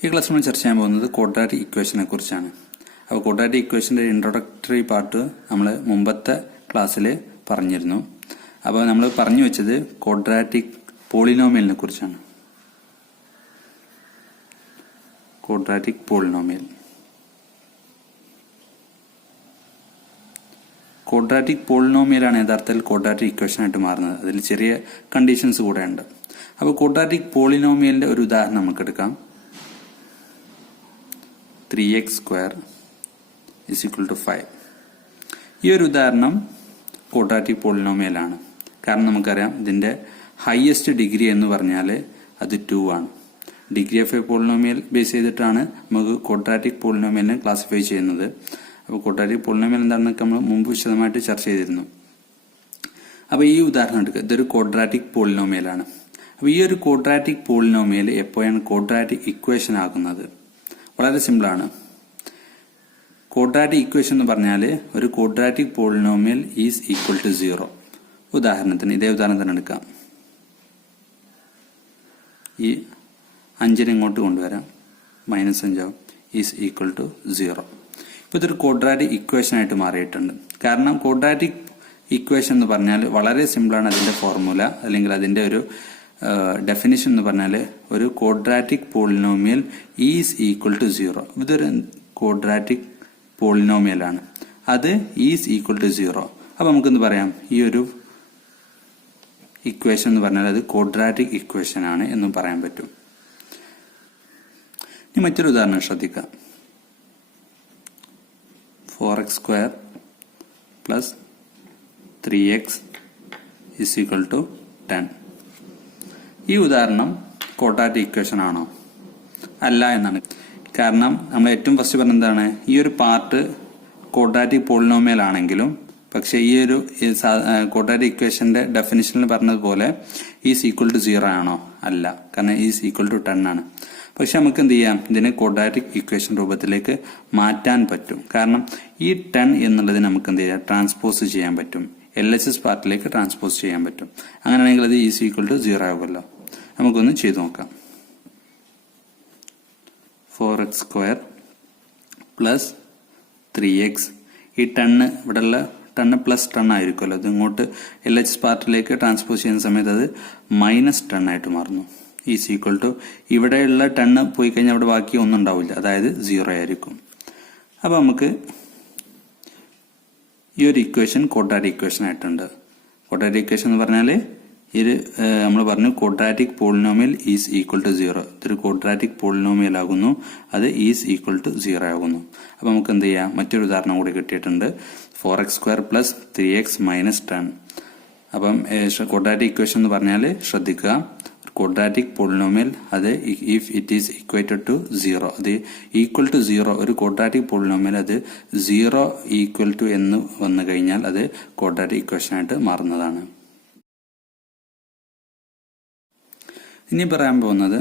ഈ ക്ലാസ്സിൽ നമ്മൾ ചർച്ച ചെയ്യാൻ പോകുന്നത് ക്വാഡ്രാറ്റിക് ഇക്വേഷനെ കുറിച്ചാണ്. അപ്പോൾ ക്വാഡ്രാറ്റിക് ഇക്വേഷന്റെ ഇൻട്രൊഡക്ടറി പാർട്ട് നമ്മൾ മുമ്പത്തെ ക്ലാസ്സിൽ പറഞ്ഞിരുന്നു. അപ്പോൾ നമ്മൾ പറഞ്ഞു വെച്ചത് ക്വാഡ്രാറ്റിക് പോളിനോമിയലിനെ കുറിച്ചാണ്. Quadratic polynomial. ക്വാഡ്രാറ്റിക് പോളിനോമിയലാണ് യഥാർത്ഥത്തിൽ ക്വാഡ്രാറ്റിക് ഇക്വേഷൻ ആയിട്ട് മാറുന്നത്. അതിൽ ചെറിയ കണ്ടീഷൻസ് കൂടെ ഉണ്ട്. അപ്പോൾ ക്വാഡ്രാറ്റിക് പോളിനോമിയലിന്റെ ഒരു ഉദാഹരണം നമുക്ക് എടുക്കാം. 3x square is equal to 5. ഈ ഒരു ഉദാഹരണം ക്വാഡ്രാറ്റിക് പോളിനോമിയലാണ്. കാരണം നമുക്കറിയാം ഇതിന്റെ ഹയസ്റ്റ് ഡിഗ്രി എന്ന് പറഞ്ഞാൽ അത് 2 ആണ്. Degree of A polynomial base ചെയ്തിട്ടാണ് നമുക്ക് ക്വാഡ്രാറ്റിക് പോളിനോമിയലിനെ ക്ലാസിഫൈ ചെയ്യുന്നത്. അപ്പോൾ ക്വാഡ്രാറ്റിക് പോളിനോമിയൽ എന്താണെന്നൊക്കെ നമ്മൾ മുമ്പ് വിശദമായിട്ട് ചർച്ച ചെയ്തിരുന്നു. അപ്പോൾ ഈ ഉദാഹരണം എടുക്കുക. ഇതൊരു ക്വാഡ്രാറ്റിക് പോളിനോമിയലാണ്. അപ്പോൾ ഈ ഒരു ക്വാഡ്രാറ്റിക് പോളിനോമിയൽ എപ്പോഴാണ് ക്വാഡ്രാറ്റിക് ഇക്വേഷൻ ആകുന്നത്? വളരെ സിമ്പിളാണ്. ക്വാഡ്രാറ്റിക് ഇക്വേഷൻ എന്ന് പറഞ്ഞാൽ ഒരു quadratic polynomial is equal to 0. ഉദാഹരണത്തിന് ഇതേ ഉദാഹരണത്തിന് എടുക്കാം. ഈ 5 ഇങ്ങോട്ട് കൊണ്ടുവരാം, -5 ആവും, ഈസ് ഈക്വൽ ടു 0. ഇപ്പോൾ ഇതൊരു ക്വാഡ്രാറ്റിക് ഇക്വേഷൻ ആയിട്ട് മാറിയിട്ടുണ്ട്. കാരണം ക്വാഡ്രാറ്റിക് ഇക്വേഷൻ എന്ന് പറഞ്ഞാൽ വളരെ സിമ്പിളാണ്. അതിന്റെ ഫോർമുല അല്ലെങ്കിൽ അതിന്റെ ഒരു ഡെഫിനിഷൻ എന്ന് പറഞ്ഞാൽ ഒരു quadratic polynomial is equal to 0. ഇതൊരു ക്വാഡ്രാറ്റിക് പോളിനോമിയൽ ആണ്, അത് ഈസ് ഈക്വൽ ടു 0. അപ്പൊ നമുക്കെന്ത് പറയാം, ഈ ഒരു ഇക്വേഷൻ എന്ന് പറഞ്ഞാൽ അത് ക്വാഡ്രാറ്റിക് ഇക്വേഷൻ ആണ് എന്നും പറയാൻ പറ്റും. ഇനി മറ്റൊരു ഉദാഹരണം ശ്രദ്ധിക്കാം. 4x square plus 3x is equal to 10. ഈ ഉദാഹരണം ക്വാഡ്രാറ്റിക് ഇക്വേഷൻ ആണോ? അല്ല എന്നാണ്. കാരണം നമ്മൾ ഏറ്റവും ഫസ്റ്റ് പറഞ്ഞ എന്താണ്, ഈ ഒരു പാർട്ട് ക്വാഡ്രാറ്റിക് പോളിനോമിയൽ ആണെങ്കിലും പക്ഷെ ഈ ഒരു ക്വാഡ്രാറ്റിക് ഇക്വേഷന്റെ ഡെഫിനിഷനിൽ പറഞ്ഞതുപോലെ ഈസ് ഈക്വൽ ടു 0 ആണോ? അല്ല. കാരണം ഈസ് ഈക്വൽ ടു 10 ആണ്. പക്ഷെ നമുക്ക് എന്ത് ചെയ്യാം, ഇതിനെ ക്വാഡ്രാറ്റിക് ഇക്വേഷൻ രൂപത്തിലേക്ക് മാറ്റാൻ പറ്റും. കാരണം ഈ 10 എന്നുള്ളത് നമുക്ക് എന്ത് ചെയ്യാം, ട്രാൻസ്പോസ് ചെയ്യാൻ പറ്റും. LHS പാർട്ടിലേക്ക് ട്രാൻസ്പോസ് ചെയ്യാൻ പറ്റും. അങ്ങനെയാണെങ്കിൽ അത് ഈസ് ഈക്വൽ ടു 0 ആകുമല്ലോ. നമുക്കൊന്ന് ചെയ്തു നോക്കാം. 4x square plus 3x. ഈ 10 ഇവിടെയുള്ള 10 പ്ലസ് 10 ആയിരിക്കുമല്ലോ. അത് ഇങ്ങോട്ട് LHS പാർട്ടിലേക്ക് ട്രാൻസ്പോസ് ചെയ്യുന്ന സമയത്ത് അത് -10 ആയിട്ട് മാറുന്നു. ഈസ് ഈക്വൽ ടു ഇവിടെയുള്ള 10 പോയി കഴിഞ്ഞാൽ അവിടെ ബാക്കി ഒന്നും ഉണ്ടാവില്ല, അതായത് 0 ആയിരിക്കും. അപ്പൊ നമുക്ക് ഈ ഒരു ഇക്വേഷൻ ക്വാഡ്രാറ്റിക് ഇക്വേഷൻ ആയിട്ടുണ്ട്. ക്വാഡ്രാറ്റിക് ഇക്വേഷൻ എന്ന് പറഞ്ഞാൽ ഇത് നമ്മൾ പറഞ്ഞു quadratic polynomial is equal to 0. ഇതൊരു ക്വാഡ്രാറ്റിക് പോളിനോമിയൽ ആകുന്നു, അത് ഈസ് ഈക്വൽ ടു 0 ആകുന്നു. അപ്പൊ നമുക്ക് എന്ത് ചെയ്യാം, മറ്റൊരു ഉദാഹരണം കൂടി കിട്ടിയിട്ടുണ്ട്. 4x square plus 3x minus 10. അപ്പം ക്വാഡ്രാറ്റിക് ഇക്വേഷൻ എന്ന് പറഞ്ഞാൽ ശ്രദ്ധിക്കുക, ക്വാഡ്രാറ്റിക് പോളിനോമിയൽ അത് if it is equated to 0, അത് ഈക്വൽ ടു 0, ഒരു ക്വാഡ്രാറ്റിക് പോളിനോമിയൽ അത് 0 ഈക്വൽ ടു എന്ന് വന്നു കഴിഞ്ഞാൽ അത് ക്വാഡ്രാറ്റിക് ഇക്വേഷൻ ആയിട്ട് മാറുന്നതാണ്. ഇനി പറയാൻ പോകുന്നത്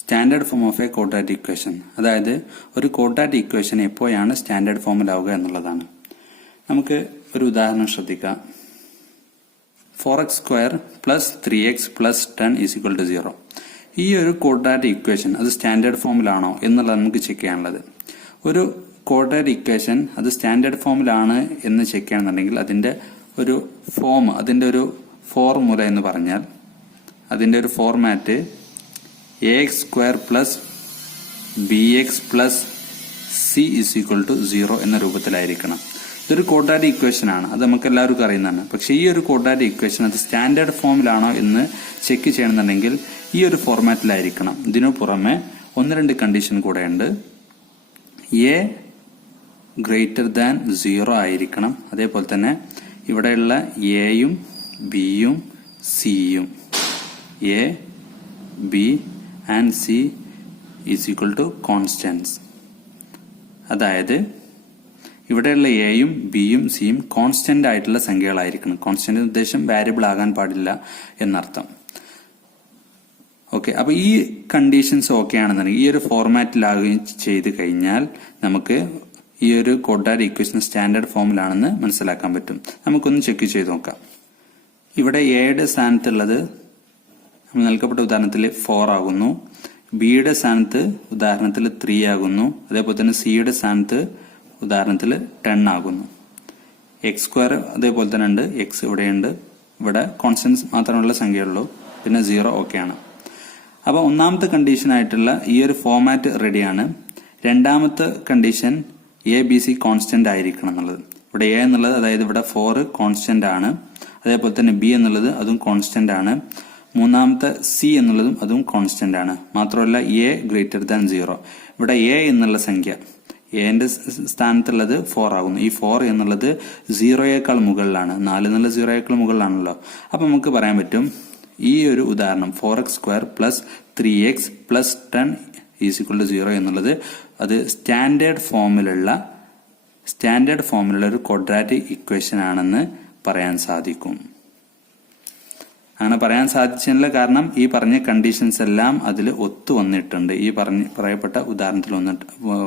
standard form of a quadratic equation. അതായത് ഒരു ക്വാഡ്രാറ്റിക് ഇക്വേഷൻ എപ്പോഴാണ് സ്റ്റാൻഡേർഡ് ഫോമിലാവുക എന്നുള്ളതാണ്. നമുക്ക് ഒരു ഉദാഹരണം ശ്രദ്ധിക്കാം. 4x square plus 3x plus 10 is equal to 0. ഈ ഒരു ക്വാഡ്രാറ്റിക് ഇക്വേഷൻ അത് സ്റ്റാൻഡേർഡ് ഫോമിലാണോ എന്നുള്ളത് നമുക്ക് ചെക്ക് ചെയ്യാനുള്ളത്. ഒരു ക്വാഡ്രാറ്റിക് ഇക്വേഷൻ അത് സ്റ്റാൻഡേർഡ് ഫോമിലാണ് എന്ന് ചെക്ക് ചെയ്യണമെന്നുണ്ടെങ്കിൽ അതിന്റെ ഒരു ഫോം, അതിന്റെ ഒരു ഫോർമുല എന്ന് പറഞ്ഞാൽ അതിന്റെ ഒരു format ax square plus bx plus c is equal to 0 എന്ന രൂപത്തിലായിരിക്കണം. ഇതൊരു ക്വാഡ്രാറ്റിക് ഇക്വേഷൻ ആണ്, അത് നമുക്ക് എല്ലാവർക്കും അറിയുന്നതാണ്. പക്ഷെ ഈ ഒരു ക്വാഡ്രാറ്റിക് ഇക്വേഷൻ അത് സ്റ്റാൻഡേർഡ് ഫോമിലാണോ എന്ന് ചെക്ക് ചെയ്യണമെന്നുണ്ടെങ്കിൽ ഈ ഒരു ഫോർമാറ്റിലായിരിക്കണം. ഇതിനു പുറമെ 1-2 കണ്ടീഷൻ കൂടെ ഉണ്ട്. a ഗ്രേറ്റർ ദാൻ 0 ആയിരിക്കണം. അതേപോലെ തന്നെ ഇവിടെയുള്ള എയും ബിയും സിയും, a b and c is equal to constants. അതായത് ഇവിടെയുള്ള എയും ബിയും സിയും കോൺസ്റ്റന്റ് ആയിട്ടുള്ള സംഖ്യകളായിരിക്കണം. കോൺസ്റ്റന്റ് ഉദ്ദേശം വാരിയബിൾ ആകാൻ പാടില്ല എന്നർത്ഥം. ഓക്കെ, അപ്പൊ ഈ കണ്ടീഷൻസ് ഓക്കെ ആണെന്നുണ്ടെങ്കിൽ ഈ ഒരു ഫോർമാറ്റിലാകുകയും ചെയ്ത് കഴിഞ്ഞാൽ നമുക്ക് ഈ ഒരു ക്വാഡ്രാറ്റിക് ഇക്വേഷൻ സ്റ്റാൻഡേർഡ് ഫോമിലാണെന്ന് മനസ്സിലാക്കാൻ പറ്റും. നമുക്കൊന്ന് ചെക്ക് ചെയ്ത് നോക്കാം. ഇവിടെ എയുടെ സ്ഥാനത്തുള്ളത് നമ്മൾ നൽകപ്പെട്ട ഉദാഹരണത്തിൽ 4 ആകുന്നു. ബിയുടെ സ്ഥാനത്ത് ഉദാഹരണത്തിൽ 3 ആകുന്നു. അതേപോലെ തന്നെ സിയുടെ സ്ഥാനത്ത് ഉദാഹരണത്തിൽ 10 ആകുന്നു. എക്സ് സ്ക്വയർ അതേപോലെ തന്നെ ഉണ്ട്. എക്സ് ഇവിടെയുണ്ട്. ഇവിടെ കോൺസ്റ്റൻസ് മാത്രമുള്ള സംഖ്യയുള്ളൂ. പിന്നെ 0 ഓക്കെയാണ്. അപ്പോൾ ഒന്നാമത്തെ കണ്ടീഷൻ ആയിട്ടുള്ള ഈ ഒരു ഫോമാറ്റ് റെഡിയാണ്. രണ്ടാമത്തെ condition A B C constant ആയിരിക്കണം എന്നുള്ളത്. ഇവിടെ എ എന്നുള്ളത് അതായത് ഇവിടെ 4 കോൺസ്റ്റന്റ് ആണ്. അതേപോലെ തന്നെ ബി എന്നുള്ളത് അതും കോൺസ്റ്റന്റ് ആണ്. മൂന്നാമത്തെ സി എന്നുള്ളതും അതും കോൺസ്റ്റന്റ് ആണ്. മാത്രമല്ല എ ഗ്രേറ്റർ ദാൻ 0. ഇവിടെ എ എന്നുള്ള സംഖ്യ എന്റെ സ്ഥാനത്തുള്ളത് 4 ആകുന്നു. ഈ 4 എന്നുള്ളത് 0യേക്കാൾ മുകളിലാണ്. 4 എന്നുള്ള 0യേക്കാൾ മുകളിലാണല്ലോ. അപ്പൊ നമുക്ക് പറയാൻ പറ്റും ഈ ഒരു ഉദാഹരണം 4x² plus 3x plus 10 is equal to 0 എന്നുള്ളത് അത് സ്റ്റാൻഡേർഡ് ഫോമിലുള്ള ഒരു ക്വാഡ്രാറ്റിക് ഇക്വേഷൻ ആണെന്ന് പറയാൻ സാധിക്കും. അങ്ങനെ പറയാൻ സാധിച്ചതിനുള്ള കാരണം ഈ പറഞ്ഞ കണ്ടീഷൻസ് എല്ലാം അതിൽ ഒത്തു വന്നിട്ടുണ്ട്. ഈ പറയപ്പെട്ട ഉദാഹരണത്തിൽ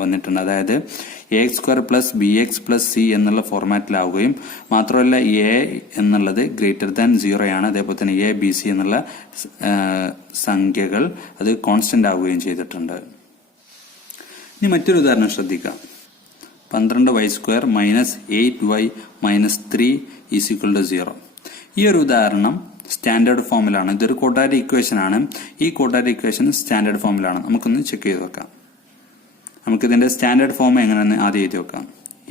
വന്നിട്ടുണ്ട്. അതായത് ax² plus bx plus c എന്നുള്ള ഫോർമാറ്റിലാവുകയും മാത്രമല്ല എ എന്നുള്ളത് ഗ്രേറ്റർ ദാൻ 0 ആണ്. അതേപോലെ തന്നെ എ ബി സി എന്നുള്ള സംഖ്യകൾ അത് കോൺസ്റ്റന്റ് ആവുകയും ചെയ്തിട്ടുണ്ട്. ഇനി മറ്റൊരു ഉദാഹരണം ശ്രദ്ധിക്കാം. 12y² minus 8y minus 3 is equal to 0. ഈ ഒരു ഉദാഹരണം സ്റ്റാൻഡേർഡ് ഫോമിലാണ്. ഇതൊരു ക്വാഡ്രാറ്റിക് ഇക്വേഷൻ ആണ്. ഈ ക്വാഡ്രാറ്റിക് ഇക്വേഷൻ സ്റ്റാൻഡേർഡ് ഫോമിലാണ്. നമുക്കൊന്ന് ചെക്ക് ചെയ്ത് വെക്കാം. നമുക്കിതിന്റെ സ്റ്റാൻഡേർഡ് ഫോം എങ്ങനെയാണെന്ന് ആദ്യം എഴുതി വെക്കാം.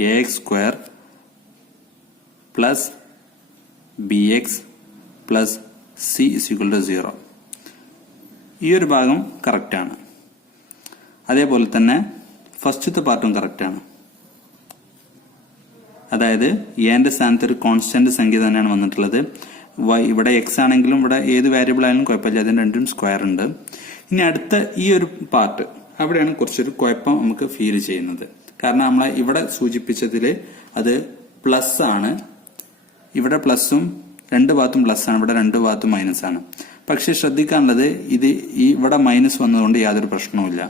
ax² plus bx plus c is equal to 0. ഈ ഒരു ഭാഗം കറക്റ്റ് ആണ്. അതേപോലെ തന്നെ ഫസ്റ്റത്തെ പാർട്ടും കറക്റ്റ് ആണ്. അതായത് എന്റെ സ്ഥാനത്ത് ഒരു കോൺസ്റ്റന്റ് സംഖ്യ തന്നെയാണ് വന്നിട്ടുള്ളത്. ഇവിടെ എക്സ് ആണെങ്കിലും ഇവിടെ ഏത് വേരിയബിൾ ആയാലും കുഴപ്പമില്ല. അതിന് രണ്ടും സ്ക്വയർ ഉണ്ട്. ഇനി അടുത്ത ഈ ഒരു പാർട്ട് അവിടെയാണ് കുറച്ചൊരു കുഴപ്പം നമുക്ക് ഫീൽ ചെയ്യുന്നത്. കാരണം നമ്മളെ ഇവിടെ സൂചിപ്പിച്ചതില് അത് പ്ലസ് ആണ്. ഇവിടെ പ്ലസും രണ്ട് ഭാഗത്തും പ്ലസ് ആണ്. ഇവിടെ രണ്ട് ഭാഗത്തും മൈനസ് ആണ്. പക്ഷെ ശ്രദ്ധിക്കാനുള്ളത് ഇത് ഇവിടെ മൈനസ് വന്നതുകൊണ്ട് യാതൊരു പ്രശ്നവുമില്ല.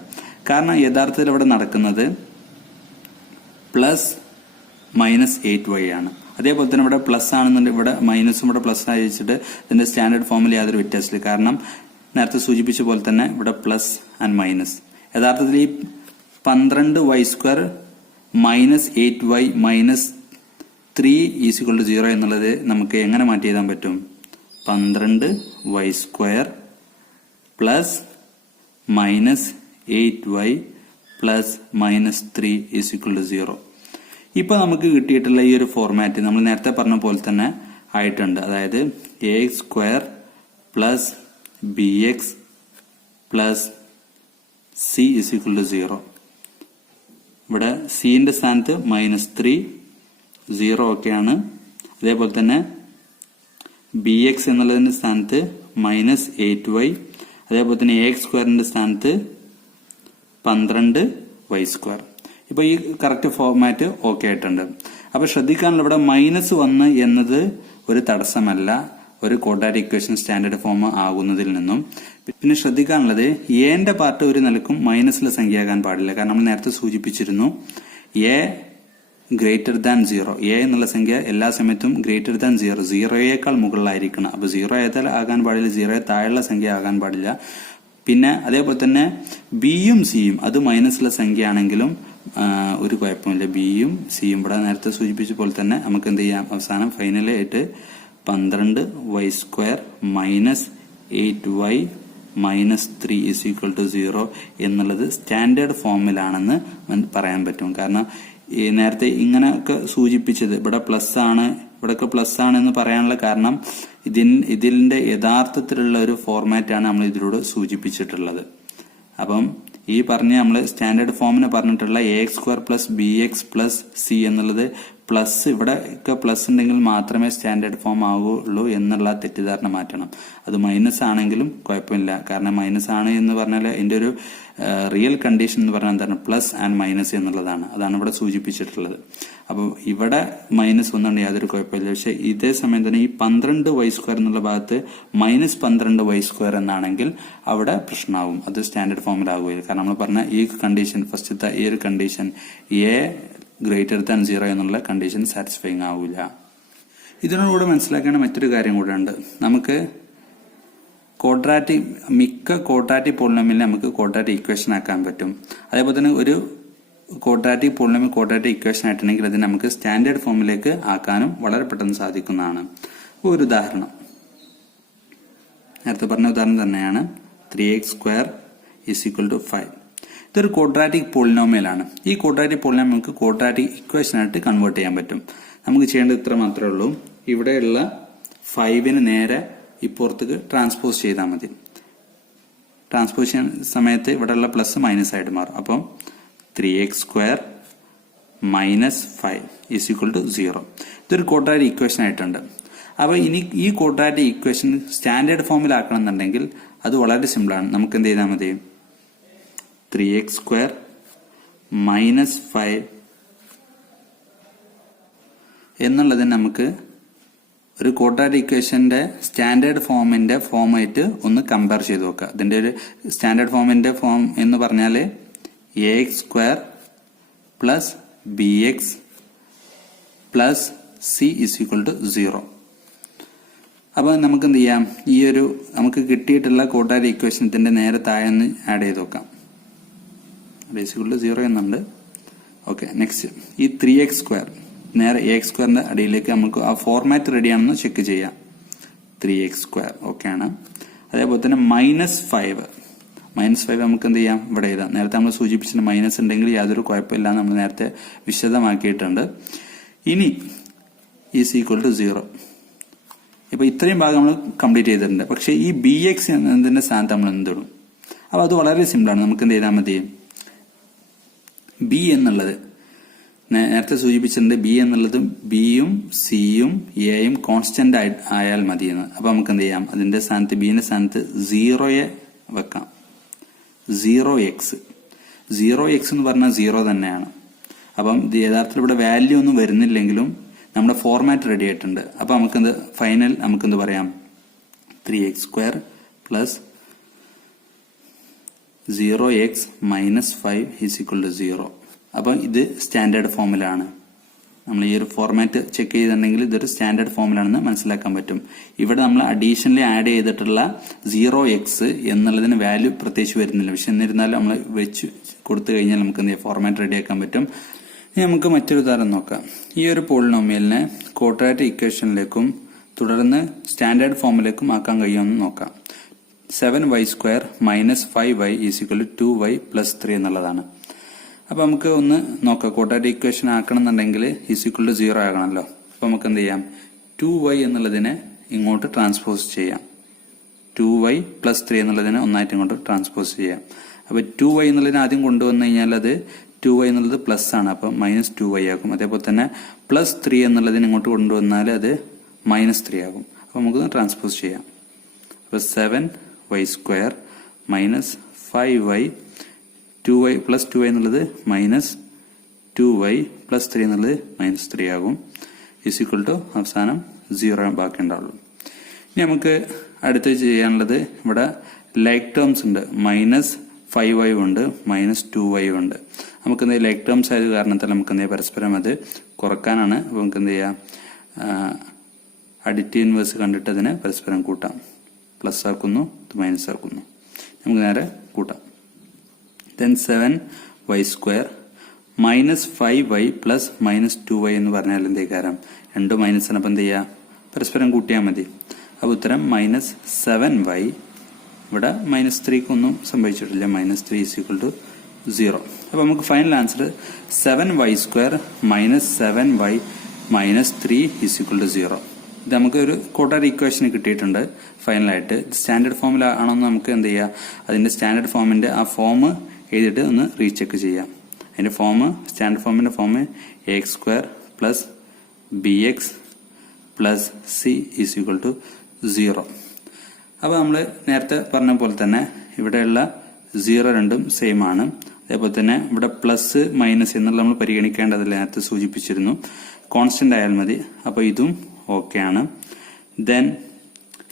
കാരണം യഥാർത്ഥത്തിൽ ഇവിടെ നടക്കുന്നത് പ്ലസ് മൈനസ് 8y ആണ്. അതേപോലെ തന്നെ ഇവിടെ പ്ലസ് ആണെന്നുണ്ട്, ഇവിടെ മൈനസും ഇവിടെ പ്ലസ് ആയി വെച്ചിട്ട് ഇതിന്റെ സ്റ്റാൻഡേർഡ് ഫോമിൽ യാതൊരു വ്യത്യാസമില്ല. കാരണം നേരത്തെ സൂചിപ്പിച്ച പോലെ തന്നെ ഇവിടെ പ്ലസ് ആൻഡ് മൈനസ്. യഥാർത്ഥത്തിൽ ഈ 12y² minus 8y minus 3 is equal to 0 എന്നുള്ളത് നമുക്ക് എങ്ങനെ മാറ്റി എഴുതാൻ പറ്റും? 12y² plus minus 8y plus minus 3 is equal to 0. ഇപ്പൊ നമുക്ക് കിട്ടിയിട്ടുള്ള ഈ ഒരു ഫോർമാറ്റ് നമ്മൾ നേരത്തെ പറഞ്ഞ പോലെ തന്നെ ആയിട്ടുണ്ട്. അതായത് ax² plus bx plus c is equal to 0. ഇവിടെ സിന്റെ സ്ഥാനത്ത് -3 0 ഒക്കെയാണ്. അതേപോലെ തന്നെ bx എന്നുള്ളതിന്റെ സ്ഥാനത്ത് -8y, അതേപോലെ തന്നെ ax² സ്ഥാനത്ത് 12y². ഇപ്പൊ ഈ കറക്റ്റ് ഫോർമാറ്റ് ഓക്കെ ആയിട്ടുണ്ട്. അപ്പൊ ശ്രദ്ധിക്കാനുള്ള ഇവിടെ മൈനസ് 1 എന്നത് ഒരു തടസ്സമല്ല ഒരു ക്വാഡ്രാറ്റിക് ഇക്വേഷൻ സ്റ്റാൻഡേർഡ് ഫോം ആകുന്നതിൽ നിന്നും. പിന്നെ ശ്രദ്ധിക്കാനുള്ളത് എന്റെ പാർട്ട് ഒരു നിലക്കും മൈനസിലെ സംഖ്യയാകാൻ പാടില്ല. കാരണം നമ്മൾ നേരത്തെ സൂചിപ്പിച്ചിരുന്നു എ ഗ്രേറ്റർ ദാൻ 0. എ എന്നുള്ള സംഖ്യ എല്ലാ സമയത്തും ഗ്രേറ്റർ ദാൻ 0, 0യേക്കാൾ മുകളിലായിരിക്കണം. അപ്പൊ 0 ഏതായാലും ആകാൻ പാടില്ല, 0 താഴെയുള്ള സംഖ്യ ആകാൻ പാടില്ല. പിന്നെ അതേപോലെ തന്നെ ബിയും സിയും അത് മൈനസിലെ സംഖ്യ ആണെങ്കിലും ഒരു കുഴപ്പമില്ല. ബിയും സിയും ഇവിടെ നേരത്തെ സൂചിപ്പിച്ച പോലെ തന്നെ നമുക്ക് എന്ത് ചെയ്യാം? അവസാനം ഫൈനലി ആയിട്ട് 12y² minus 8y minus 3 is equal to 0 എന്നുള്ളത് സ്റ്റാൻഡേർഡ് ഫോമിലാണെന്ന് പറയാൻ പറ്റും. കാരണം ഈ നേരത്തെ ഇങ്ങനെയൊക്കെ സൂചിപ്പിച്ചത് ഇവിടെ പ്ലസ് ആണ്, ഇവിടെയൊക്കെ പ്ലസ് ആണ് എന്ന് പറയാനുള്ള കാരണം ഇതിന്റെ യഥാർത്ഥത്തിലുള്ള ഒരു ഫോർമാറ്റാണ് നമ്മൾ ഇതിലൂടെ സൂചിപ്പിച്ചിട്ടുള്ളത്. അപ്പം ഈ പറഞ്ഞ നമ്മൾ സ്റ്റാൻഡേർഡ് ഫോമിന് പറഞ്ഞിട്ടുള്ള ax² plus bx plus c എന്നുള്ളത് പ്ലസ് ഇവിടെ ഒക്കെ പ്ലസ് ഉണ്ടെങ്കിൽ മാത്രമേ സ്റ്റാൻഡേർഡ് ഫോം ആവുകയുള്ളൂ എന്നുള്ള തെറ്റിദ്ധാരണ മാറ്റണം. അത് മൈനസ് ആണെങ്കിലും കുഴപ്പമില്ല. കാരണം മൈനസ് ആണ് എന്ന് പറഞ്ഞാൽ അതിന്റെ ഒരു റിയൽ കണ്ടീഷൻ എന്ന് പറഞ്ഞാൽ എന്താണ്? പ്ലസ് ആൻഡ് മൈനസ് എന്നുള്ളതാണ്. അതാണ് ഇവിടെ സൂചിപ്പിച്ചിട്ടുള്ളത്. അപ്പോൾ ഇവിടെ മൈനസ് വന്നുകൊണ്ട് യാതൊരു കുഴപ്പമില്ല. പക്ഷെ ഇതേ സമയം തന്നെ ഈ 12y² എന്നുള്ള ഭാഗത്ത് -12y² എന്നാണെങ്കിൽ അവിടെ പ്രശ്നമാവും. അത് സ്റ്റാൻഡേർഡ് ഫോമിലാവുകയില്ല. കാരണം നമ്മൾ പറഞ്ഞ ഈ കണ്ടീഷൻ, ഫസ്റ്റത്തെ ഈ ഒരു കണ്ടീഷൻ എ ഗ്രേറ്റർ ദാൻ 0 എന്നുള്ള കണ്ടീഷൻ സാറ്റിസ്ഫൈങ് ആവില്ല. ഇതിനോടുകൂടെ മനസ്സിലാക്കേണ്ട മറ്റൊരു കാര്യം കൂടെ ഉണ്ട്. നമുക്ക് മിക്ക ക്വാഡ്രാറ്റിക് പോളിനോമിയലിനെ നമുക്ക് ക്വാഡ്രാറ്റിക് ഇക്വേഷൻ ആക്കാൻ പറ്റും. അതേപോലെ തന്നെ ഒരു ക്വാഡ്രാറ്റിക് പോളിനോമിയൽ ക്വാഡ്രാറ്റിക് ഇക്വേഷൻ ആയിട്ടുണ്ടെങ്കിൽ അതിനെ നമുക്ക് സ്റ്റാൻഡേർഡ് ഫോമിലേക്ക് ആക്കാനും വളരെ പെട്ടെന്ന് സാധിക്കുന്നതാണ്. ഒരു ഉദാഹരണം, നേരത്തെ പറഞ്ഞ ഉദാഹരണം തന്നെയാണ്. 3x² = 5. ഇതൊരു ക്വാഡ്രാറ്റിക് പോളിനോമിയലാണ്. ഈ ക്വാഡ്രാറ്റിക് പോളിനോമിയൽ നമുക്ക് ക്വാഡ്രാറ്റിക് ഇക്വേഷൻ ആയിട്ട് കൺവേർട്ട് ചെയ്യാൻ പറ്റും. നമുക്ക് ചെയ്യേണ്ടത് ഇത്ര മാത്രമേ ഉള്ളൂ. ഇവിടെയുള്ള 5ന് നേരെ ഇപ്പുറത്തേക്ക് ട്രാൻസ്പോസ് ചെയ്താൽ മതി. ട്രാൻസ്പോസ് ചെയ്യുന്ന സമയത്ത് ഇവിടെയുള്ള പ്ലസ് മൈനസ് ആയിട്ട് മാറും. അപ്പം 3x² - 5 = 0. ഇതൊരു ക്വാഡ്രാറ്റിക് ഇക്വേഷൻ ആയിട്ടുണ്ട്. അപ്പൊ ഇനി ഈ ക്വാഡ്രാറ്റിക് ഇക്വേഷൻ സ്റ്റാൻഡേർഡ് ഫോമിലാക്കണം എന്നുണ്ടെങ്കിൽ അത് വളരെ സിമ്പിളാണ്. നമുക്ക് എന്ത് ചെയ്താൽ മതി? 3x² - 5 എന്നുള്ളതിന് നമുക്ക് ഒരു ക്വാഡ്രാറ്റിക് ഇക്വേഷന്റെ സ്റ്റാൻഡേർഡ് ഫോമിന്റെ ഫോമായിട്ട് ഒന്ന് കമ്പയർ ചെയ്ത് നോക്കാം. ഇതിന്റെ ഒരു സ്റ്റാൻഡേർഡ് ഫോമിന്റെ ഫോം എന്ന് പറഞ്ഞാല് ax² + bx + c = 0. അപ്പൊ നമുക്ക് എന്ത് ചെയ്യാം? ഈ ഒരു നമുക്ക് കിട്ടിയിട്ടുള്ള ക്വാഡ്രാറ്റിക് ഇക്വേഷൻ ഇതിന്റെ നേരെ താഴെ ആഡ് ചെയ്ത് നോക്കാം. =0 എന്നുണ്ട്. ഓക്കെ, നെക്സ്റ്റ് ഈ 3x² നേരെ ax² അടിയിലേക്ക് നമുക്ക് ആ ഫോർമാറ്റ് റെഡിയാണെന്ന് ചെക്ക് ചെയ്യാം. 3x² ഓക്കെ ആണ്. അതേപോലെ തന്നെ -5 നമുക്ക് എന്ത് ചെയ്യാം? ഇവിടെ എഴുതാം. നേരത്തെ നമ്മൾ സൂചിപ്പിച്ചിട്ട് മൈനസ് ഉണ്ടെങ്കിൽ യാതൊരു കുഴപ്പമില്ല, നമ്മൾ നേരത്തെ വിശദമാക്കിയിട്ടുണ്ട്. ഇനി = 0. ഇപ്പൊ ഇത്രയും ഭാഗം നമ്മൾ കംപ്ലീറ്റ് ചെയ്തിട്ടുണ്ട്. പക്ഷെ ഈ bx എന്നതിന്റെ സ്ഥാനത്ത് നമ്മൾ എന്തിടും? അപ്പൊ അത് വളരെ സിമ്പിളാണ്. നമുക്ക് എന്ത് ചെയ്താൽ മതി? ബി എന്നുള്ളത് നേരത്തെ സൂചിപ്പിച്ചിട്ടുണ്ട്. ബി എന്നുള്ളത് ബിയും സിയും എയും കോൺസ്റ്റന്റ് ആയാൽ മതി എന്ന്. അപ്പൊ നമുക്ക് എന്ത് ചെയ്യാം? അതിന്റെ സ്ഥാനത്ത് ബിന്റെ സ്ഥാനത്ത് 0 വെക്കാം. 0x എന്ന് പറഞ്ഞാൽ 0 തന്നെയാണ്. അപ്പം യഥാർത്ഥത്തിൽ ഇവിടെ വാല്യൂ ഒന്നും വരുന്നില്ലെങ്കിലും നമ്മുടെ ഫോർമാറ്റ് റെഡി ആയിട്ടുണ്ട്. അപ്പൊ നമുക്കെന്ത് ഫൈനൽ നമുക്കെന്ത് പറയാം? 3x² + 0x - 5 = 0. അപ്പൊ ഇത് സ്റ്റാൻഡേർഡ് ഫോമിലാണ്. നമ്മൾ ഈ ഒരു ഫോർമാറ്റ് ചെക്ക് ചെയ്തിട്ടുണ്ടെങ്കിൽ ഇതൊരു സ്റ്റാൻഡേർഡ് ഫോമിലാണെന്ന് മനസ്സിലാക്കാൻ പറ്റും. ഇവിടെ നമ്മൾ അഡീഷണലി ആഡ് ചെയ്തിട്ടുള്ള 0x എന്നുള്ളതിന് വാല്യൂ പ്രത്യേകിച്ച് വരുന്നില്ല. പക്ഷെ എന്നിരുന്നാലും നമ്മൾ വെച്ച് കൊടുത്തു കഴിഞ്ഞാൽ നമുക്ക് എന്ത് ഫോർമാറ്റ് റെഡിയാക്കാൻ പറ്റും. ഇനി നമുക്ക് മറ്റൊരു ഉദാഹരണം നോക്കാം. ഈ ഒരു പോളിനോമിയലിനെ ക്വാഡ്രാറ്റിക് ഇക്വേഷനിലേക്കും തുടർന്ന് സ്റ്റാൻഡേർഡ് ഫോമിലേക്കും ആക്കാൻ കഴിയുമെന്ന് നോക്കാം. 7y² - 5y = 2y + 3 എന്നുള്ളതാണ്. അപ്പൊ നമുക്ക് ഒന്ന് നോക്കാം. ക്വാഡ്രാറ്റിക് ഇക്വേഷൻ ആക്കണം എന്നുണ്ടെങ്കിൽ = 0 ആകണമല്ലോ. അപ്പൊ നമുക്ക് എന്ത് ചെയ്യാം? 2y എന്നുള്ളതിനെ ഇങ്ങോട്ട് ട്രാൻസ്പോസ് ചെയ്യാം. 2y + 3 എന്നുള്ളതിനെ ഒന്നായിട്ട് ഇങ്ങോട്ട് ട്രാൻസ്പോസ് ചെയ്യാം. അപ്പൊ 2y എന്നുള്ളതിനെ ആദ്യം കൊണ്ടുവന്നു കഴിഞ്ഞാൽ അത് 2y എന്നുള്ളത് പ്ലസ് ആണ്. അപ്പൊ -2y ആകും. അതേപോലെ തന്നെ +3 എന്നുള്ളതിന് ഇങ്ങോട്ട് കൊണ്ടുവന്നാൽ അത് -3 ആകും. അപ്പൊ നമുക്ക് ട്രാൻസ്പോസ് ചെയ്യാം. അപ്പൊ 7y² - 5y 2y + 2y എന്നുള്ളത് -2y + 3 എന്നുള്ളത് -3 ആകും. = അവസാനം 0 ബാക്കി ഉണ്ടാവുള്ളൂ. ഇനി നമുക്ക് അടുത്ത് ചെയ്യാനുള്ളത് ഇവിടെ ലൈക്ക് ടേംസ് ഉണ്ട്. -5y ഉണ്ട്, -2y ഉണ്ട്. നമുക്ക് എന്ത് ലൈക്ക് ടേംസ് ആയത് കാരണത്താൽ നമുക്ക് എന്ത് പരസ്പരം അത് കുറക്കാനാണ്. അപ്പൊ നമുക്ക് എന്ത് ചെയ്യാം? അഡിറ്റീവ് ഇൻവേഴ്സ് കണ്ടിട്ട് അതിനെ പരസ്പരം കൂട്ടാം. പ്ലസ് ആക്കുന്നു, മൈനസ് ആക്കുന്നു. നമുക്ക് നേരെ കൂട്ടാം. then 7y² - 5y + -2y എന്ന് പറഞ്ഞാൽ എന്തേ കാര്യം? 2 മൈനസ് ആണ്. അപ്പൊ എന്ത് ചെയ്യാം? പരസ്പരം കൂട്ടിയാൽ മതി. അപ്പൊ ഉത്തരം -7y. ഇവിടെ -3 സംഭവിച്ചിട്ടില്ല. -3 = 0. അപ്പൊ നമുക്ക് ഫൈനൽ ആൻസർ 7y² - 7y - 3 = 0. ഇത് നമുക്ക് ഒരു ക്വാഡ്രാറ്റിക് ഇക്വേഷൻ കിട്ടിയിട്ടുണ്ട്. ഫൈനലായിട്ട് സ്റ്റാൻഡേർഡ് ഫോമിലാണോന്ന് നമുക്ക് എന്ത് ചെയ്യാം? അതിന്റെ സ്റ്റാൻഡേർഡ് ഫോമിന്റെ ആ ഫോം എഴുതിയിട്ട് ഒന്ന് റീചെക്ക് ചെയ്യാം. അതിന്റെ ഫോം സ്റ്റാൻഡേർഡ് ഫോമിന്റെ ഫോം ax² + bx + c = 0. അപ്പൊ നമ്മൾ നേരത്തെ പറഞ്ഞ പോലെ തന്നെ ഇവിടെയുള്ള 0 രണ്ടും സെയിം ആണ്. അതേപോലെ തന്നെ ഇവിടെ പ്ലസ് മൈനസ് എന്നുള്ള നമ്മൾ പരിഗണിക്കേണ്ടതില്ല. നേരത്തെ സൂചിപ്പിച്ചിരുന്നു. കോൺസ്റ്റന്റ് ആയാൽ മതി. അപ്പൊ ഇതും ഓക്കെ ആണ്. ദെൻ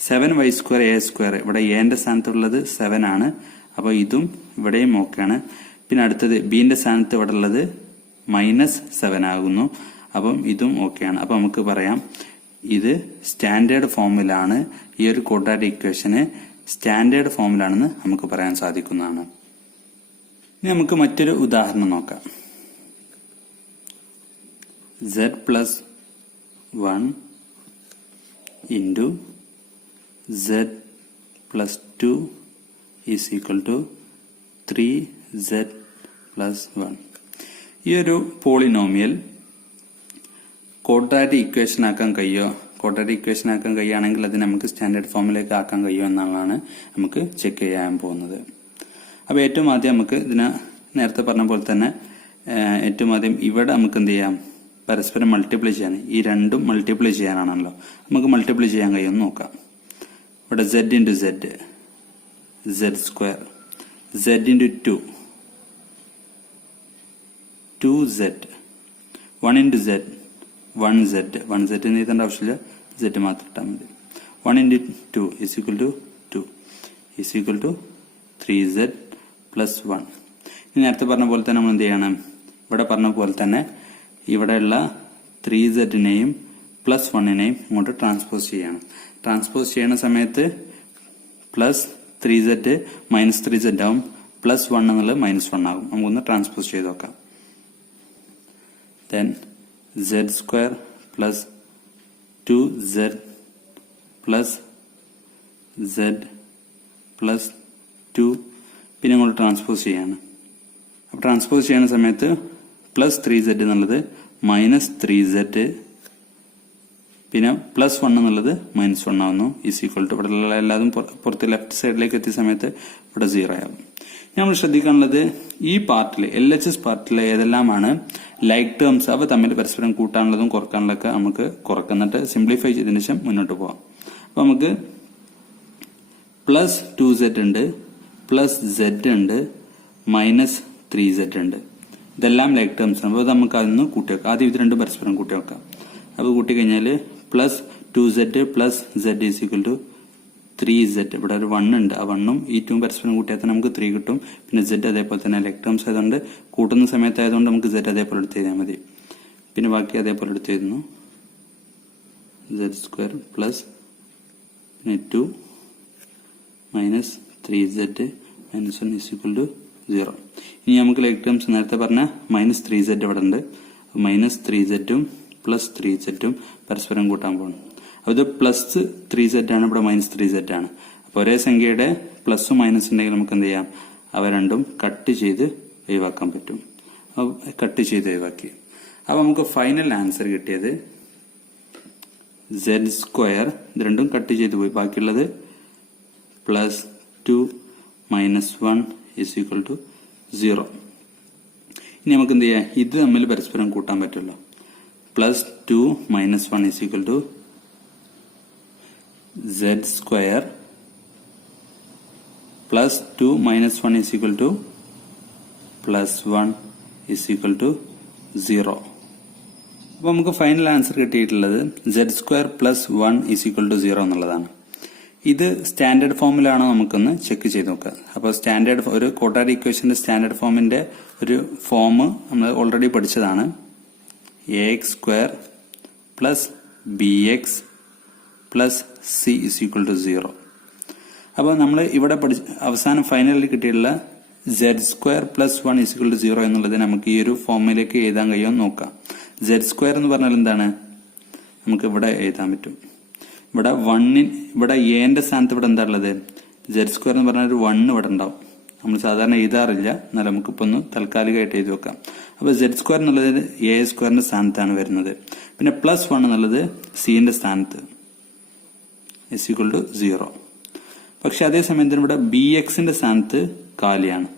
7y² a² ഇവിടെ എന്റെ സ്ഥാനത്തുള്ളത് 7 ആണ്. അപ്പൊ ഇതും ഇവിടെയും ഓക്കെ ആണ്. പിന്നെ അടുത്തത് ബിന്റെ സ്ഥാനത്ത് ഇവിടെ ഉള്ളത് -7 ആകുന്നു. അപ്പം ഇതും ഓക്കെ ആണ്. അപ്പൊ നമുക്ക് പറയാം ഇത് സ്റ്റാൻഡേർഡ് ഫോമിലാണ് ഈ ഒരു ക്വാഡ്രാറ്റിക് ഇക്വേഷന് സ്റ്റാൻഡേർഡ് ഫോമിലാണെന്ന് നമുക്ക് പറയാൻ സാധിക്കുന്നതാണ്. ഇനി നമുക്ക് മറ്റൊരു ഉദാഹരണം നോക്കാം. z plus 1 into z plus 2 is equal to 3z plus 1. ഈ ഒരു പോളിനോമിയൽ ക്വാഡ്രാറ്റിക് ഇക്വേഷൻ ആക്കാൻ കഴിയോ? ക്വാഡ്രാറ്റിക് ഇക്വേഷൻ ആക്കാൻ കഴിയുകയാണെങ്കിൽ അത് നമുക്ക് സ്റ്റാൻഡേർഡ് ഫോമിലേക്ക് ആക്കാൻ കഴിയുമോ എന്നാണ് നമുക്ക് ചെക്ക് ചെയ്യാൻ പോകുന്നത്. അപ്പോൾ ഏറ്റവും ആദ്യം നമുക്ക് ഇതിനെ നേരത്തെ പറഞ്ഞ പോലെ തന്നെ ഏറ്റവും ആദ്യം ഇവിടെ നമുക്ക് എന്ത് ചെയ്യാം? പരസ്പരം മൾട്ടിപ്ലൈ ചെയ്യാൻ, ഈ രണ്ടും മൾട്ടിപ്ലൈ ചെയ്യാനാണല്ലോ. നമുക്ക് മൾട്ടിപ്ലൈ ചെയ്യാൻ കഴിയുമെന്ന് നോക്കാം. ഇവിടെ z into z, z square, z into 2, 2z, 1 into z, 1z, 1z എന്ന് എഴുതേണ്ട ആവശ്യമില്ല, z മാത്രം ഇട്ടാൽ മതി. 1 into 2 is equal to 2 is equal to 3z plus 1. ഇനി നേരത്തെ പറഞ്ഞ പോലെ തന്നെ നമ്മൾ എന്ത് ചെയ്യണം? ഇവിടെ പറഞ്ഞ പോലെ തന്നെ ഇവിടെയുള്ള 3zനെയും പ്ലസ് 1നെയും ഇങ്ങോട്ട് ട്രാൻസ്പോസ് ചെയ്യണം. ട്രാൻസ്പോസ് ചെയ്യുന്ന സമയത്ത് പ്ലസ് 3z മൈനസ് 3z ആവും, പ്ലസ് 1 എന്നുള്ളത് മൈനസ് 1 ആകും. നമുക്കൊന്ന് ട്രാൻസ്പോസ് ചെയ്ത് നോക്കാം. then z square plus 2z plus z plus 2 പിന്നെ ഇങ്ങോട്ട് ട്രാൻസ്പോസ് ചെയ്യാണ്. അപ്പോൾ ട്രാൻസ്പോസ് ചെയ്യുന്ന സമയത്ത് പ്ലസ് 3z എന്നുള്ളത് മൈനസ് 3z പിന്നെ പ്ലസ് 1 എന്നുള്ളത് മൈനസ് 1 ആവുന്നു. ഈസ് ഈക്വൽ ടു ഇവിടെ എല്ലാതും പുറത്ത് ലെഫ്റ്റ് സൈഡിലേക്ക് എത്തിയ സമയത്ത് ഇവിടെ 0 ആവും. നമ്മൾ ശ്രദ്ധിക്കാനുള്ളത് ഈ പാർട്ടിൽ LHS പാർട്ടിൽ ഏതെല്ലാമാണ് ലൈക്ക് ടേംസ് അവ തമ്മിൽ പരസ്പരം കൂട്ടാനുള്ളതും കുറക്കാനുള്ളതൊക്കെ നമുക്ക് കുറക്കുന്നിട്ട് സിംപ്ലിഫൈ ചെയ്തതിനു ശേഷം മുന്നോട്ട് പോവാം. അപ്പൊ നമുക്ക് പ്ലസ് 2z ഉണ്ട്, പ്ലസ് z ഉണ്ട്, മൈനസ് 3z ഉണ്ട്. ഇതെല്ലാം ലൈക്ക് ടേംസ് ആണ്. അപ്പോൾ നമുക്ക് അതൊന്ന് കൂട്ടി വെക്കാം. ആദ്യം ഇത് രണ്ടും പരസ്പരം കൂട്ടി വെക്കാം. അപ്പോൾ കൂട്ടി കഴിഞ്ഞാൽ plus 2z plus z is equal to 3z. ഇവിടെ ഒരു 1 ഉണ്ട്, ആ 1ഉം ഈ 2 പരസ്പരം കൂട്ടിയാൽ തന്നെ നമുക്ക് 3 കിട്ടും. പിന്നെ z അതേപോലെ തന്നെ ലൈക്ക് ടേംസ് ആയതുകൊണ്ട് കൂട്ടുന്ന സമയത്തായതുകൊണ്ട് നമുക്ക് z അതേപോലെ എടുത്ത് എഴുതിയാൽ മതി. പിന്നെ ബാക്കി അതേപോലെ എടുത്ത് എഴുതുന്നു. z square plus 2 minus 3z minus 1 is equal to 0. ഇനി നമുക്ക് ലൈക്ക് ടേംസ് നേരത്തെ പറഞ്ഞ മൈനസ് 3z ഇവിടെ ഉണ്ട്. മൈനസ് 3z പ്ലസ് 3z പരസ്പരം കൂട്ടാൻ പോകണം. അത് പ്ലസ് 3z ആണ്, ഇവിടെ മൈനസ് 3z ആണ്. അപ്പൊ ഒരേ സംഖ്യയുടെ പ്ലസും മൈനസ് ഉണ്ടെങ്കിൽ നമുക്ക് എന്ത് ചെയ്യാം? അവ രണ്ടും കട്ട് ചെയ്ത് ഒഴിവാക്കാൻ പറ്റും. കട്ട് ചെയ്ത് ഒഴിവാക്കി. അപ്പൊ നമുക്ക് ഫൈനൽ ആൻസർ കിട്ടിയത് z സ്ക്വയർ, ഇത് രണ്ടും കട്ട് ചെയ്ത് പോയി, ബാക്കിയുള്ളത് plus 2 minus 1 is equal to 0. ഇനി നമുക്ക് എന്ത് ചെയ്യാം? ഇത് തമ്മിൽ പരസ്പരം കൂട്ടാൻ പറ്റുമല്ലോ. Plus 2 minus 1 is equal to z square plus 2 minus 1 is equal to plus 1 is equal to 0. അപ്പൊ നമുക്ക് ഫൈനൽ ആൻസർ കിട്ടിയിട്ടുള്ളത് z square plus 1 is equal to 0 എന്നുള്ളതാണ്. ഇത് സ്റ്റാൻഡേർഡ് ഫോമിലാണോ നമുക്കൊന്ന് ചെക്ക് ചെയ്ത് നോക്കാം. അപ്പോൾ സ്റ്റാൻഡേർഡ് ഒരു ക്വാഡ്രാറ്റിക് ഇക്വേഷന്റെ സ്റ്റാൻഡേർഡ് ഫോമിന്റെ ഒരു ഫോം നമ്മൾ ഓൾറെഡി പഠിച്ചതാണ്. ax square plus bx plus c is equal to 0. അപ്പോൾ നമ്മൾ ഇവിടെ അവസാനം ഫൈനലിൽ കിട്ടിയിട്ടുള്ള z square plus 1 is equal to 0 എന്നുള്ളത് നമുക്ക് ഈ ഒരു ഫോമിലേക്ക് എഴുതാൻ കഴിയുമെന്ന് നോക്കാം. z സ്ക്വയർ എന്ന് പറഞ്ഞാൽ എന്താണ്? നമുക്ക് ഇവിടെ എഴുതാൻ പറ്റും. ഇവിടെ 1 ഇവിടെ എന്റെ സ്ഥാനത്ത് ഇവിടെ എന്താ ഉള്ളത്? z സ്ക്വയർ എന്ന് പറഞ്ഞാൽ ഒരു 1 ഇവിടെ ഉണ്ടാവും. നമ്മൾ സാധാരണ എഴുതാറില്ല, എന്നാൽ നമുക്കിപ്പോ ഒന്ന് താൽക്കാലികമായിട്ട് എഴുതി വെക്കാം. അപ്പൊ z സ്ക്വയർ എന്നുള്ളത് a സ്ക്വയറിന്റെ സ്ഥാനത്താണ് വരുന്നത്. പിന്നെ പ്ലസ് 1 എന്നുള്ളത് സിന്റെ സ്ഥാനത്ത് ഇസ് ഈക്വൽ ടു 0. പക്ഷെ അതേസമയം തന്നെ ഇവിടെ bx-ന്റെ സ്ഥാനത്ത് കാലിയാണ്.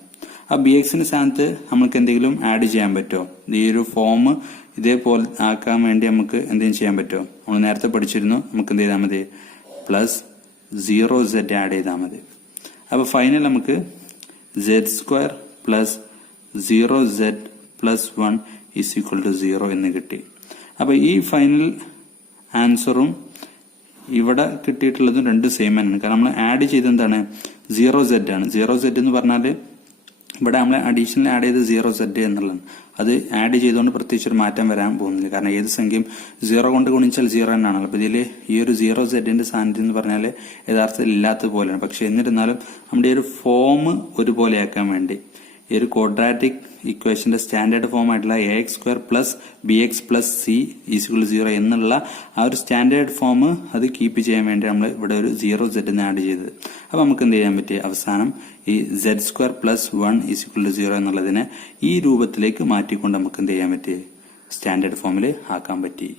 ആ bx-ന്റെ സ്ഥാനത്ത് നമുക്ക് എന്തെങ്കിലും ആഡ് ചെയ്യാൻ പറ്റുമോ? ഈ ഒരു ഫോം ഇതേപോലെ ആക്കാൻ വേണ്ടി നമുക്ക് എന്തെങ്കിലും ചെയ്യാൻ പറ്റുമോ? നമ്മൾ നേരത്തെ പഠിച്ചിരുന്നു. നമുക്ക് എന്ത് ചെയ്താൽ മതി? പ്ലസ് 0z ആഡ് ചെയ്താൽ മതി. അപ്പൊ ഫൈനൽ നമുക്ക് z square plus 0z plus 1 is equal to 0 എന്ന് കിട്ടി. അപ്പൊ ഈ ഫൈനൽ ആൻസറും ഇവിടെ കിട്ടിയിട്ടുള്ളതും രണ്ടും സെയിം ആണ്. കാരണം നമ്മൾ ആഡ് ചെയ്ത് എന്താണ്? 0z ആണ്. 0z എന്ന് പറഞ്ഞാല് ഇവിടെ നമ്മൾ അഡീഷണൽ ആഡ് ചെയ്ത് 0z എന്നുള്ളതാണ്. അത് ആഡ് ചെയ്തുകൊണ്ട് പ്രത്യേകിച്ച് ഒരു മാറ്റം വരാൻ പോകുന്നില്ല. കാരണം ഏത് സംഖ്യയും 0 കൊണ്ട് ഗുണിച്ചാൽ 0 തന്നെയാണല്ലോ. അപ്പൊ ഇതിൽ ഈ ഒരു 0z സാന്നിധ്യം എന്ന് പറഞ്ഞാൽ യഥാർത്ഥത്തിൽ ഇല്ലാത്ത പോലെയാണ്. പക്ഷെ എന്നിരുന്നാലും നമ്മുടെ ഈ ഒരു ഫോം ഒരുപോലെയാക്കാൻ വേണ്ടി ഈ ഒരു ക്വാഡ്രാറ്റിക് ഇക്വേഷന്റെ സ്റ്റാൻഡേർഡ് ഫോം ആയിട്ടുള്ള ax² plus bx plus c = 0 എന്നുള്ള ആ ഒരു സ്റ്റാൻഡേർഡ് ഫോം അത് കീപ്പ് ചെയ്യാൻ വേണ്ടി നമ്മൾ ഇവിടെ ഒരു 0z ആഡ് ചെയ്തത്. അപ്പൊ നമുക്ക് എന്ത് ചെയ്യാൻ പറ്റി, അവസാനം ഈ z² പ്ലസ് 1 = 0 എന്നുള്ളതിനെ ഈ രൂപത്തിലേക്ക് മാറ്റിക്കൊണ്ട് നമുക്ക് എന്ത് ചെയ്യാൻ പറ്റി, സ്റ്റാൻഡേർഡ് ഫോമിൽ ആക്കാൻ പറ്റി.